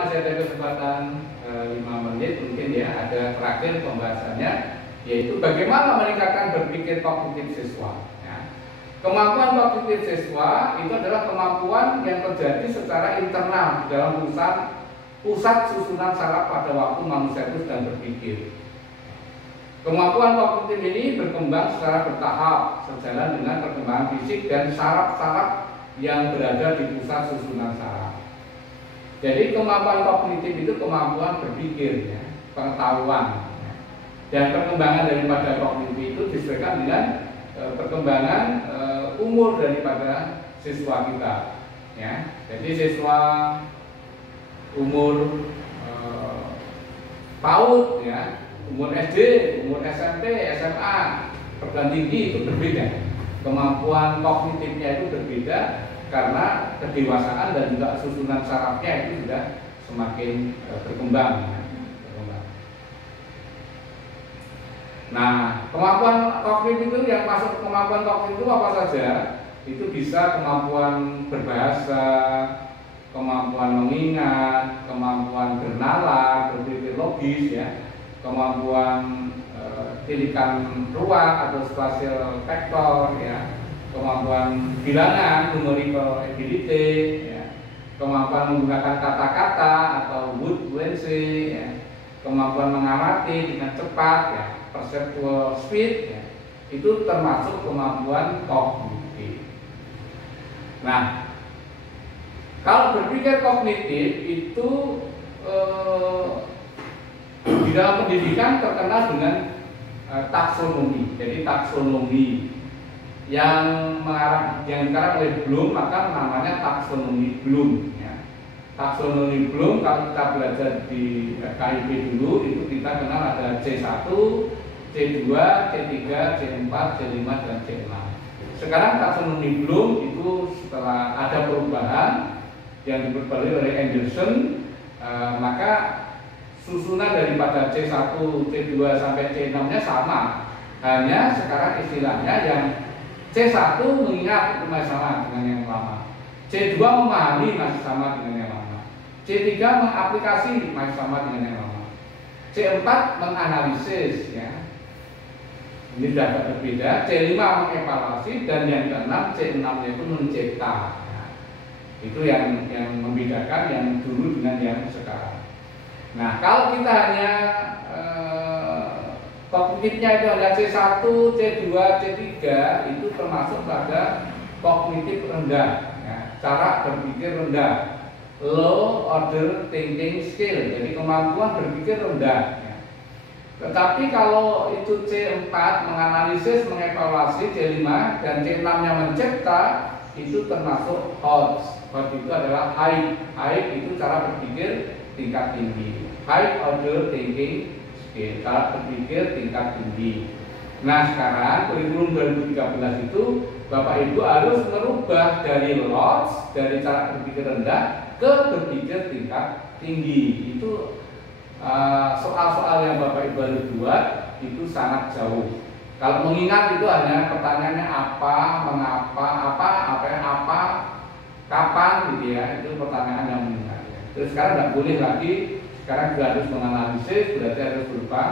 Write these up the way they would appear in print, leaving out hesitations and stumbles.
masih ada kesempatan 5 menit mungkin ya, ada terakhir pembahasannya, yaitu bagaimana meningkatkan berpikir kognitif siswa. Ya. Kemampuan kognitif siswa itu adalah kemampuan yang terjadi secara internal dalam pusat susunan saraf pada waktu manusia itu sedang berpikir. Kemampuan kognitif ini berkembang secara bertahap sejalan dengan perkembangan fisik dan saraf-saraf yang berada di pusat susunan saraf. Jadi kemampuan kognitif itu kemampuan berpikir, ya, pengetahuan, ya. Dan perkembangan daripada kognitif itu disesuaikan dengan perkembangan umur daripada siswa kita, ya. Jadi siswa umur PAUD, ya, umur SD, umur SMP, SMA, perguruan tinggi itu berbeda. Kemampuan kognitifnya itu berbeda karena kedewasaan dan juga susunan sarafnya itu sudah semakin berkembang. Nah, kemampuan kognitif itu yang masuk kemampuan kognitif itu apa saja? Itu bisa kemampuan berbahasa, kemampuan mengingat, kemampuan bernalar, berpikir logis, ya, kemampuan tilikan ruang atau spatial vector, ya, kemampuan bilangan, numerical ability, ya, kemampuan menggunakan kata-kata atau word fluency, ya, kemampuan mengamati dengan cepat, ya, perceptual speed, ya, itu termasuk kemampuan kognitif. Nah, kalau berpikir kognitif itu di dalam pendidikan terkenal dengan taksonomi. Jadi taksonomi yang dikarang oleh Bloom, maka namanya taksonomi Bloom, ya. Taksonomi Bloom kalau kita belajar di KIP dulu itu kita kenal ada C1, C2, C3, C4, C5 dan C6. Sekarang taksonomi Bloom itu setelah ada perubahan yang diperbarui oleh Anderson, maka susunan daripada C1, C2 sampai C6-nya sama. Hanya sekarang istilahnya yang C1 mengingat itu masih sama dengan yang lama, C2 memahami masih sama dengan yang lama, C3 mengaplikasi masih sama dengan yang lama, C4 menganalisis, ya, ini sudah berbeda, C5 mengevaluasi, dan yang ke-6 C6 itu mencipta, ya. Itu yang membedakan yang dulu dengan yang sekarang. Nah, kalau kita hanya kognitifnya itu hanya C1, C2, C3 itu termasuk pada kognitif rendah, ya, cara berpikir rendah, low order thinking skill, jadi kemampuan berpikir rendah, ya. Tetapi kalau itu C4 menganalisis, mengevaluasi, C5 dan C6-nya mencipta, itu termasuk HOT. HOT itu adalah high itu cara berpikir tingkat tinggi, high order thinking, cara berpikir tingkat tinggi. Nah, sekarang kurikulum 2013 itu Bapak Ibu harus merubah dari LOTS, dari cara berpikir rendah ke berpikir tingkat tinggi. Itu soal-soal yang Bapak Ibu harus buat itu sangat jauh. Kalau mengingat itu hanya pertanyaannya apa, mengapa, apa, kapan, gitu ya. Itu pertanyaan yang mengingat. Terus sekarang nggak boleh lagi. Sekarang juga harus menganalisis, berarti harus berupa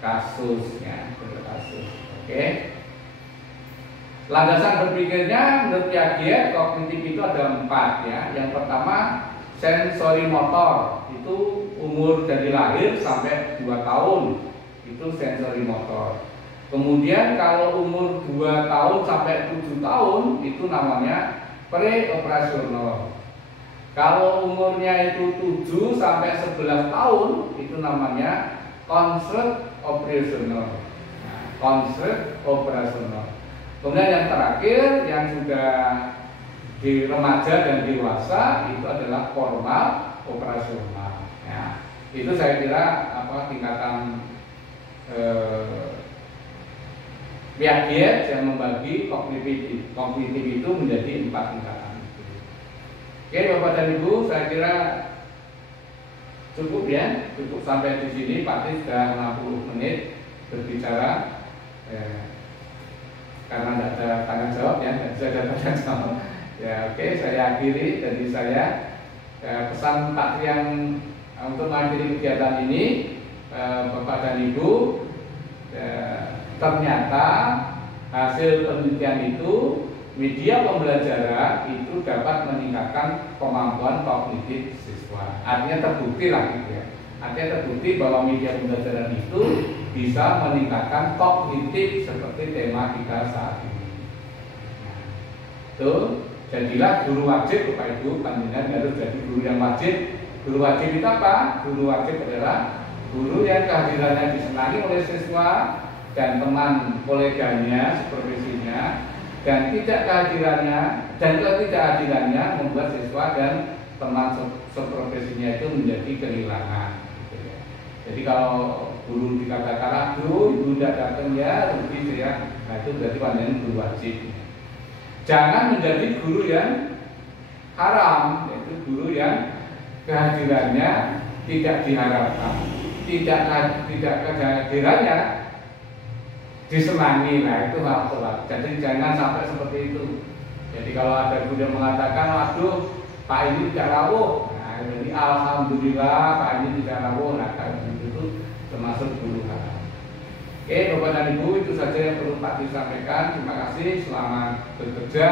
kasusnya, kasus. Oke. Landasan berpikirnya menurut Piaget kognitif itu ada 4, ya. Yang pertama sensori motor, itu umur dari lahir sampai 2 tahun itu sensori motor. Kemudian kalau umur 2 tahun sampai 7 tahun itu namanya pre-operasional. Kalau umurnya itu 7 sampai 11 tahun itu namanya concert operasional. Nah, concert operasional. Kemudian yang terakhir yang sudah di remaja dan dewasa itu adalah formal operasional. Ya, itu saya kira tingkatan Piaget yang membagi kognitif itu menjadi 4 tingkatan. Oke, Bapak dan Ibu, saya kira cukup, ya, cukup sampai di sini. Pak Tis sudah 60 menit berbicara, karena tidak ada tanya jawab, ya, tidak bisa ada tanya jawab. Ya, oke, saya akhiri dari saya. pesan Pak Trian untuk mengakhiri kegiatan ini, Bapak dan Ibu, ternyata hasil penelitian itu media pembelajaran itu dapat meningkatkan kemampuan kognitif siswa. Artinya terbukti lah gitu ya. Artinya terbukti bahwa media pembelajaran itu bisa meningkatkan kognitif seperti tema kita saat ini. Tuh, jadilah guru wajib Bapak Ibu, panjenengan harus jadi guru yang wajib. Guru wajib itu apa? Guru wajib adalah guru yang kehadirannya disenangi oleh siswa dan teman koleganya, supervisinya, dan tidak kehadirannya dan ketidakhadirannya membuat siswa dan teman supervisinya itu menjadi kehilangan. Gitu ya. Jadi kalau guru dikatakan aduh ibu tidak datang ya rugi ya, nah itu berarti panjenengan guru wajib. Jangan menjadi guru yang haram, yaitu guru yang kehadirannya tidak diharapkan, tidak kehadirannya disenangi. Nah itu hal telat. Jadi jangan sampai seperti itu. Jadi kalau ada guru yang mengatakan waduh Pak ini tidak rawuh, nah jadi alhamdulillah Pak ini tidak rawuh, nah kalau itu termasuk guru haram. Oke Bapak dan Ibu, itu saja yang perlu Pak disampaikan. Terima kasih, selamat bekerja.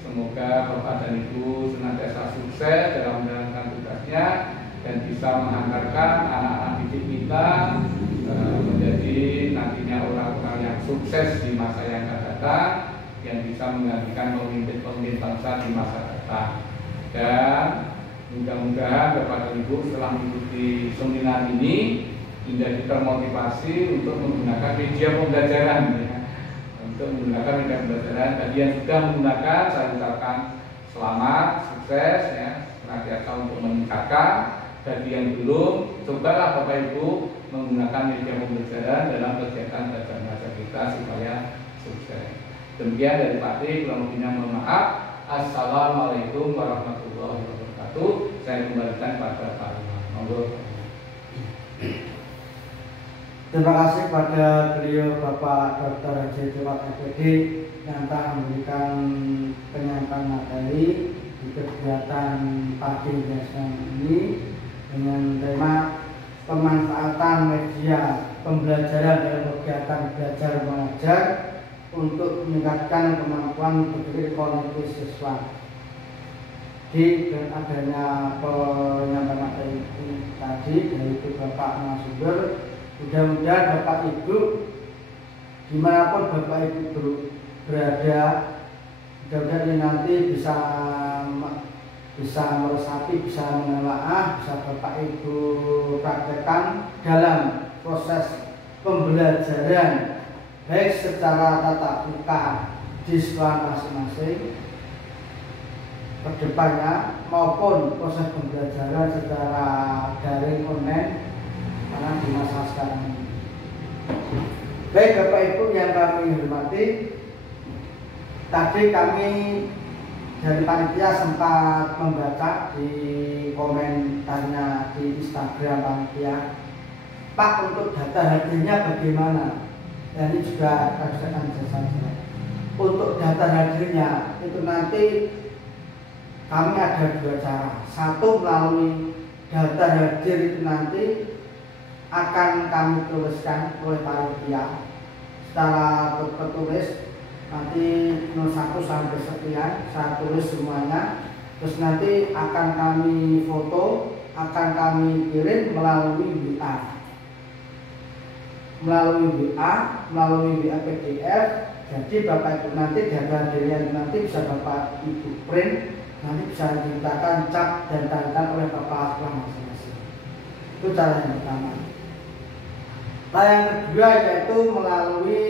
Semoga Bapak dan Ibu senantiasa sukses dalam menjalankan tugasnya dan bisa menghantarkan anak-anak didik kita menjadi nantinya orang-orang yang sukses di masa yang akan datang, yang bisa menggantikan pemimpin-pemimpin bangsa di masa datang. Dan mudah-mudahan Bapak dan Ibu setelah mengikuti seminar ini menjadi termotivasi untuk menggunakan media pembelajaran ya. Untuk menggunakan media pembelajaran. Bagi yang sudah menggunakan, saya ucapkan selamat, sukses ya, senantiasa untuk meningkatkan. Bagi yang belum, cobalah Bapak Ibu menggunakan media pembelajaran dalam kegiatan belajar mengajar kita supaya sukses. Demikian dari Pak Tri, kurang lebihnya mohon maaf. Assalamualaikum warahmatullahi wabarakatuh. Saya kembalikan pada Pak Rumah. Monggo. Terima kasih kepada beliau Bapak Dr. Haji Tuat FPD yang telah memberikan penyampaian materi di kegiatan pagi nasional ini dengan tema pemanfaatan media pembelajaran dalam kegiatan belajar mengajar untuk meningkatkan kemampuan berpikir kognitif siswa. Di dan adanya penyampaian materi ini tadi dari Bapak narasumber, mudah-mudahan Bapak Ibu dimanapun Bapak Ibu berada, mudah-mudahan ini nanti bisa meresapi, bisa menelaah, bisa Bapak Ibu praktekkan dalam proses pembelajaran baik secara tatap muka di sekolah masing-masing kedepannya maupun proses pembelajaran secara daring online karena di masa sekarang ini. Baik Bapak Ibu yang kami hormati, tadi kami dari panitia sempat membaca di komentarnya di Instagram panitia, Pak untuk data hadirnya bagaimana? Dan ini juga akan saya. Untuk data hadirnya itu nanti kami ada dua cara. Satu melalui data hadir itu nanti akan kami tuliskan oleh panitia secara tertulis nanti 01 sampai sekian saya tulis semuanya, terus nanti akan kami foto, akan kami kirim melalui WA PDF. Jadi Bapak Ibu nanti data hadirnya nanti bisa Bapak Ibu print, nanti bisa dimintakan cap dan tanda oleh Bapak sekolah masing-masing. Itu cara yang pertama. Nah yang kedua yaitu melalui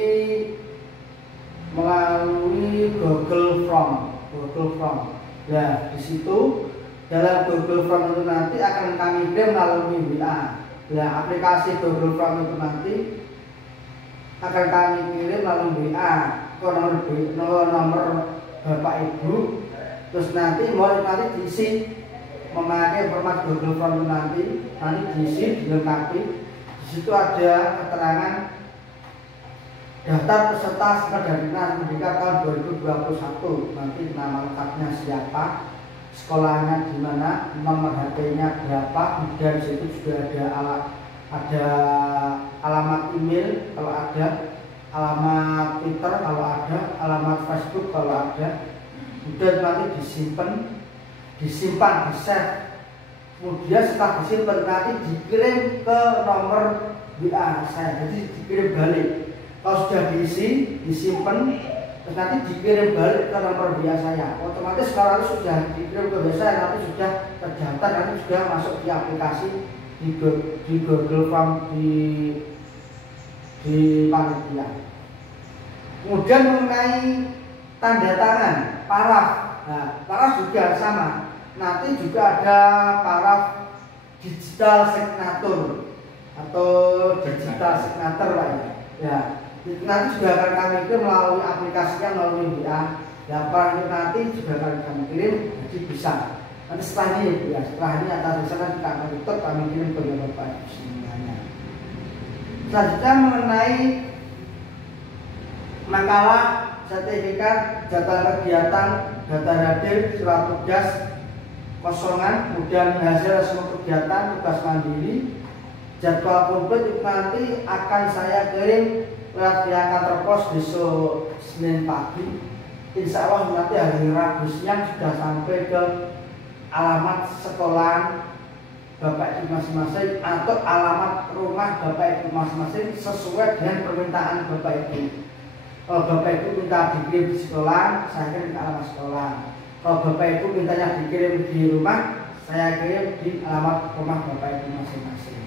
Google Form. Ya di situ dalam Google Form itu nanti akan kami kirim melalui WA. Ya aplikasi Google Form itu nanti akan kami kirim melalui WA ke nomor Bapak Ibu. Terus nanti diisi memakai format Google Form nanti diisi dilengkapi. Di situ ada keterangan daftar peserta Sekolah dan Dinas Pendidikan tahun 2021. Nanti nama lengkapnya siapa, sekolahnya di mana, nomor HP-nya berapa, kemudian di situ juga ada alamat email kalau ada, alamat Twitter kalau ada, alamat Facebook kalau ada. Kemudian nanti disimpan, di-save. Kemudian setelah disimpan nanti dikirim ke nomor WA saya, jadi dikirim balik. Kalau sudah diisi, disimpan, terus nanti dikirim balik ke nomor WA saya. Otomatis kalau sudah dikirim ke WA saya, nanti sudah terdaftar, nanti sudah masuk di aplikasi di Google Form di panitia. Kemudian mengenai tanda tangan, paraf. Nah, paraf juga sama. Nanti juga ada paraf digital signature atau digital signature Pak ya. Nanti juga akan kami kirim melalui aplikasinya, melalui WA. Ya, nanti juga akan kami kirim, jadi bisa. Nanti setelah ini ya, setelah ini atas sana kami tutup, kami kirim ke Bapak Ibu semuanya. Selanjutnya mengenai makalah, sertifikat, jadwal kegiatan, data hadir, surat tugas kosongan, kemudian hasil semua kegiatan, tugas mandiri, jadwal komplit itu nanti akan saya kirim lewat via kantor pos besok Senin pagi. Insya Allah nanti hari Rabu siang sudah sampai ke alamat sekolah Bapak Ibu masing-masing atau alamat rumah Bapak Ibu masing-masing sesuai dengan permintaan Bapak Ibu. Kalau Bapak Ibu minta dikirim di sekolah, saya kirim ke alamat sekolah. Kalau Bapak Ibu mintanya dikirim di rumah, saya kirim di alamat rumah Bapak Ibu masing-masing.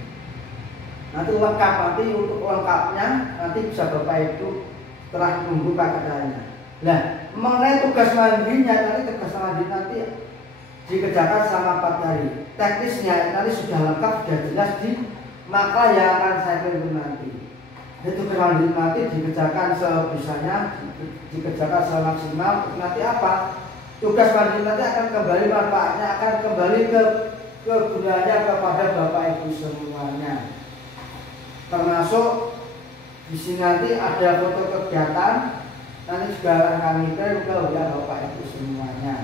Nanti lengkap, nanti untuk lengkapnya nanti bisa Bapak Ibu setelah menunggu paketannya. Nah, mengenai tugas mandirinya, nanti dikerjakan selama 4 hari. Teknisnya nanti sudah lengkap, sudah jelas di makalah yang akan saya kirim nanti. Itu mandiri nanti dikerjakan sebisanya, dikerjakan semaksimal. Nanti apa? Tugas mandiri nanti akan kembali, manfaatnya akan kembali ke gunanya kepada Bapak Ibu semuanya. Termasuk di sini nanti ada foto kegiatan, nanti juga akan kami kirim ke Bapak Ibu semuanya.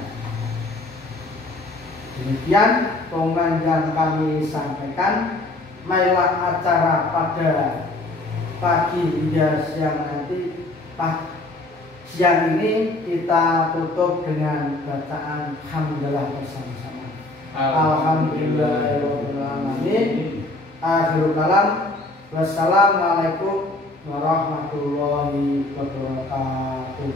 Demikian pengumuman yang kami sampaikan. Marilah acara pada pagi hingga siang nanti. Siang ini kita tutup dengan bacaan hamdalah bersama-sama. Alhamdulillahirabbil alamin. Akhirul kalam. Wassalamualaikum warahmatullahi wabarakatuh.